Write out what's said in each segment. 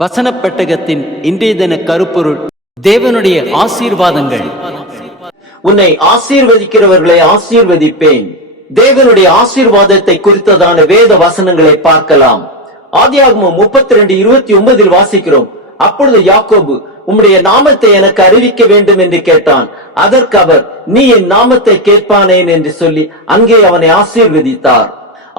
வசன பெட்டகத்தின் இன்றைய தின கருப்பொருள் தேவனுடைய ஆசீர்வாதங்கள். உன்னை ஆசீர்வதிக்கிறவர்களை ஆசீர்வதிப்பேன். தேவனுடைய ஆசீர்வாதத்தை குறித்ததான வேத வசனங்களை பார்க்கலாம். ஆதியாகமம் முப்பத்தி ரெண்டு இருபத்தி ஒன்பதில் வாசிக்கிறோம். அப்பொழுது யாக்கோபு உம்முடைய நாமத்தை எனக்கு அறிவிக்க வேண்டும் என்று கேட்டான். அதற்கு அவர் நீ என் நாமத்தை கேட்பானேன் என்று சொல்லி அங்கே அவனை ஆசீர்வதித்தார்.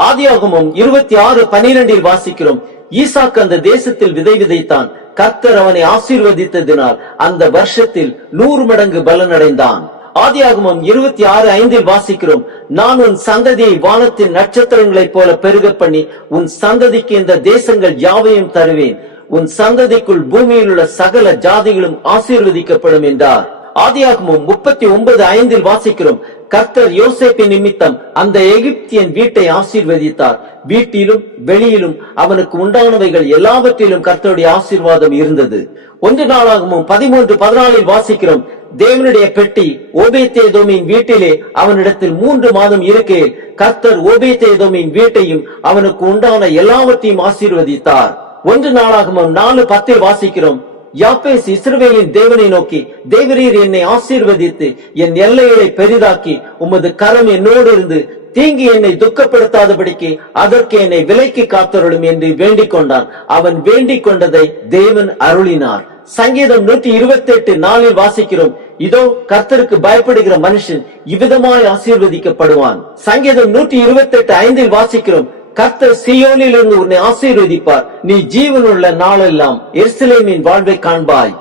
ஆதியாகமம் இருபத்தி ஆறு பனிரெண்டில் வாசிக்கிறோம். ஈசாக்கு அந்த தேசத்தில் விதை விதைத்தான். கர்த்தர் அவனை ஆசீர்வதித்ததினால் அந்த வருஷத்தில் நூறு மடங்கு பலனடைந்தான். ஆதியாகமம் இருபத்தி ஆறு ஐந்தில் வாசிக்கிறோம். நான் உன் சந்ததியை வானத்தின் நட்சத்திரங்களைப் போல பெருக பண்ணி உன் சந்ததிக்கு இந்த தேசங்கள் யாவையும் தருவேன். உன் சந்ததிக்குள் பூமியில் உள்ள சகல ஜாதிகளும் ஆசீர்வதிக்கப்படும் என்றார். ஆதியாகமும் முப்பத்தி ஒன்பது ஐந்தில் வாசிக்கிறோம். கர்த்தர் யோசேப்பை நிமித்தம் அந்த எகிப்தியன் வீட்டை ஆசீர்வதித்தார். வீட்டிலும் வெளியிலும் அவனுக்கு உண்டானவைகள் எல்லாவற்றிலும் கர்த்தருடைய ஆசீர்வாதம் இருந்தது. ஒன்று நாளாகவும் பதிமூன்று பதினாலில் வாசிக்கிறோம். தேவனுடைய பெட்டி ஓபேத்தேதோமின் வீட்டிலே அவனிடத்தில் மூன்று மாதம் இருக்கையில் கர்த்தர் ஓபேத்தேதோமின் வீட்டையும் அவனுக்கு உண்டான எல்லாவற்றையும் ஆசீர்வதித்தார். ஒன்று நாளாகமும் நாலு பத்தில் வாசிக்கிறோம். யாப்பேஸ் இஸ்ரவேலின் தேவனை நோக்கி தேவரீர் என்னை ஆசீர்வதித்து என் எல்லைகளை பெரிதாக்கி உமது கரம் என்னோடு இருந்து தீங்கி என்னை துக்கப்படுத்தாதபடிக்கு அதற்கு என்னை விலைக்கு காத்தருளும் என்று வேண்டிக் கொண்டான். அவன் வேண்டிக் கொண்டதை தேவன் அருளினார். சங்கீதம் நூத்தி இருபத்தி எட்டு நாளில் வாசிக்கிறோம். இதோ கர்த்தருக்கு பயப்படுகிற மனுஷன் இவ்விதமாய் ஆசீர்வதிக்கப்படுவான். சங்கீதம் நூற்றி இருபத்தி எட்டு ஐந்தில் வாசிக்கிறோம். கர்த்தர் சியோனில் இருந்து உன்னை ஆசீர்வதிப்பார். நீ ஜீவனுள்ள நாளெல்லாம் எருசலேமின் வாழ்வை காண்பாய்.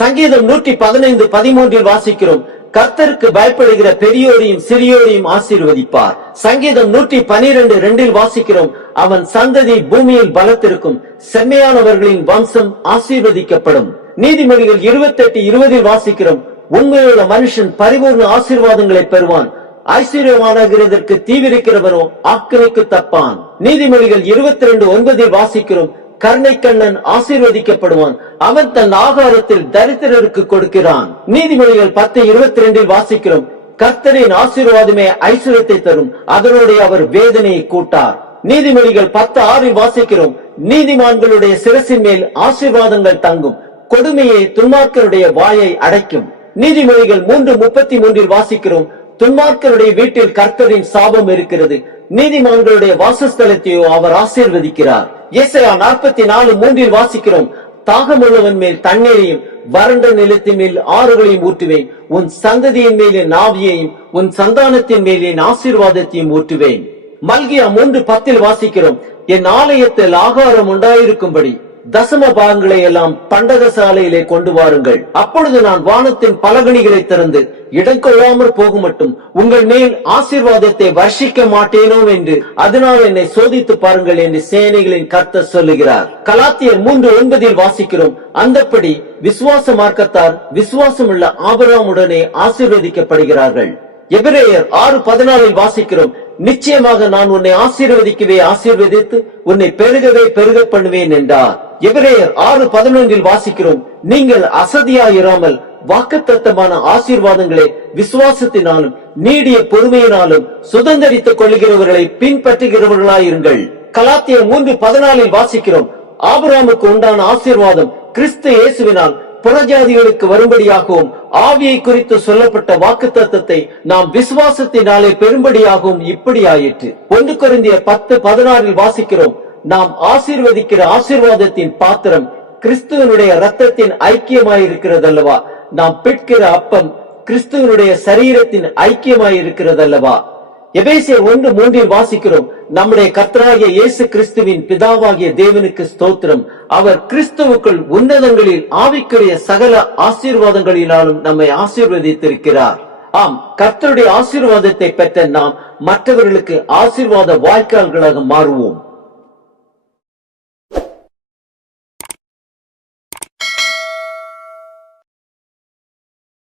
சங்கீதம் நூற்றி பதினைந்து பதிமூன்றில் வாசிக்கிறோம். கர்த்தருக்கு பயப்படுகிற பெரியோரையும் சிறியோரையும் ஆசீர்வதிப்பார். சங்கீதம் நூற்றி பனிரெண்டு ரெண்டில் வாசிக்கிறோம். அவன் சந்ததி பூமியில் பலத்திருக்கும். செம்மையானவர்களின் வம்சம் ஆசீர்வதிக்கப்படும். நீதிமொழிகள் இருபத்தி எட்டு இருபதில் வாசிக்கிறோம். உண்மையுள்ள மனுஷன் பரிபூர்ண ஆசீர்வாதங்களை பெறுவான். ஐஸ்வர்யமானகிறதற்கு தீவிரிக்கிறவனோ ஆக்கினைக்கு தப்பான். நீதிமொழிகள் இருபத்தி ரெண்டு ஒன்பதில் வாசிக்கிறோம் கருணைக்கண்ணன் ஆசீர்வதிக்கப்படுவான் அவன் தன் ஆகாரத்தில் தரித்திரருக்கு கொடுக்கிறான். நீதிமொழிகள் பத்து இருபத்தி ரெண்டில் வாசிக்கிறோம் கர்த்தரின் ஆசீர்வாதமே ஐஸ்வர்யத்தை தரும் அதனுடைய அவர் வேதனையை கூட்டார். நீதிமொழிகள் பத்து ஆறில் வாசிக்கிறோம் நீதிமான்களுடைய சிரசின் மேல் ஆசீர்வாதங்கள் தங்கும் கொடுமையை துன்மார்க்கருடைய வாயை அடைக்கும். நீதிமொழிகள் மூன்று முப்பத்தி மூன்றில் வாசிக்கிறோம் துன்மார்க்கருடைய வீட்டில் கர்த்தரின் சாபம் இருக்கிறது. நீதிமான்களுடைய வாசஸ்தலத்தையோ அவர் ஆசீர்வதிக்கிறார். இசையா நாற்பத்தி நாலு மூன்றில் வாசிக்கிறோம். தாகமுள்ளவன் மேல் தண்ணீரையும் வறண்ட நிலத்தின் மேல் ஆறுகளையும் ஊற்றுவேன். உன் சந்ததியின் மேல் என் ஆவியையும் உன் சந்தானத்தின் மேல் என் ஆசீர்வாதத்தையும் ஊற்றுவேன். மல்கியா மூன்று பத்தில் வாசிக்கிறோம். என் ஆலயத்தில் ஆகாரம் உண்டாயிருக்கும்படி. தசம பாகங்களை எல்லாம் பண்டக சாலையிலே கொண்டு வாருங்கள். அப்பொழுது நான் வானத்தின் பலகணிகளை திறந்து இடம் போக மட்டும் உங்கள் மேல் ஆசீர்வாதத்தை வர்ஷிக்க மாட்டேனோ என்று அதனால் என்னை சோதித்து பாருங்கள் என்று சேனைகளின் கர்த்த சொல்லுகிறார். கலாத்தியர் மூன்று ஒன்பதில் வாசிக்கிறோம். அந்தப்படி விசுவாச மார்க்கத்தார் விசுவாசமுள்ள ஆபராமுடனே ஆசீர்வதிக்கப்படுகிறார்கள். எபிரேயர் ஆறு பதினாலில் வாசிக்கிறோம். நிச்சயமாக நான் உன்னை ஆசீர்வதிக்கவே ஆசீர்வதித்து உன்னை பெருகவே பெருக பண்ணுவேன் என்றார். எபிரேயர் ஆறு பதினொன்றில் வாசிக்கிறோம். நீங்கள் அசதியாயிராமல் வாக்குத்தத்தமான ஆசீர்வாதங்களை விசுவாசத்தினாலும் நீடிய பொறுமையினாலும் சுதந்திரித்துக் கொள்கிறவர்களை பின்பற்றுகிறவர்களாயிருங்கள். கலாத்திய மூன்று பதினாலில் வாசிக்கிறோம். ஆபராமுக்கு உண்டான ஆசீர்வாதம் கிறிஸ்து இயேசுவினால் புறஜாதிகளுக்கு வரும்படியாகவும் ஆவியை குறித்து சொல்லப்பட்ட வாக்கு தத்துவத்தை நாம் விசுவாசத்தினாலே பெரும்படியாகவும் இப்படி ஆயிற்று ஒன்று குறைந்திய பத்து பதினாறில் வாசிக்கிறோம். நாம் ஆசீர்வதிக்கிற ஆசீர்வாதத்தின் பாத்திரம் கிறிஸ்துவனுடைய ரத்தத்தின் ஐக்கியமாயிருக்கிறதல்லவா? நாம் பிற்கிற அப்பம் கிறிஸ்துவனுடைய சரீரத்தின் ஐக்கியமாயிருக்கிறதல்லவா? எபேசிய ஒன்று மூன்றில் வாசிக்கிறோம். நம்முடைய கர்த்தராகிய இயேசு கிறிஸ்துவின் பிதாவாகிய தேவனுக்கு ஸ்தோத்திரம். அவர் கிறிஸ்துவுக்குள் உன்னதங்களில் ஆவிக்குரிய சகல ஆசீர்வாதங்களினாலும் நம்மை ஆசீர்வதித்திருக்கிறார். ஆம் கர்த்தருடைய ஆசீர்வாதத்தை பெற்ற நாம் மற்றவர்களுக்கு ஆசீர்வாத வாய்க்கால்களாக மாறுவோம்.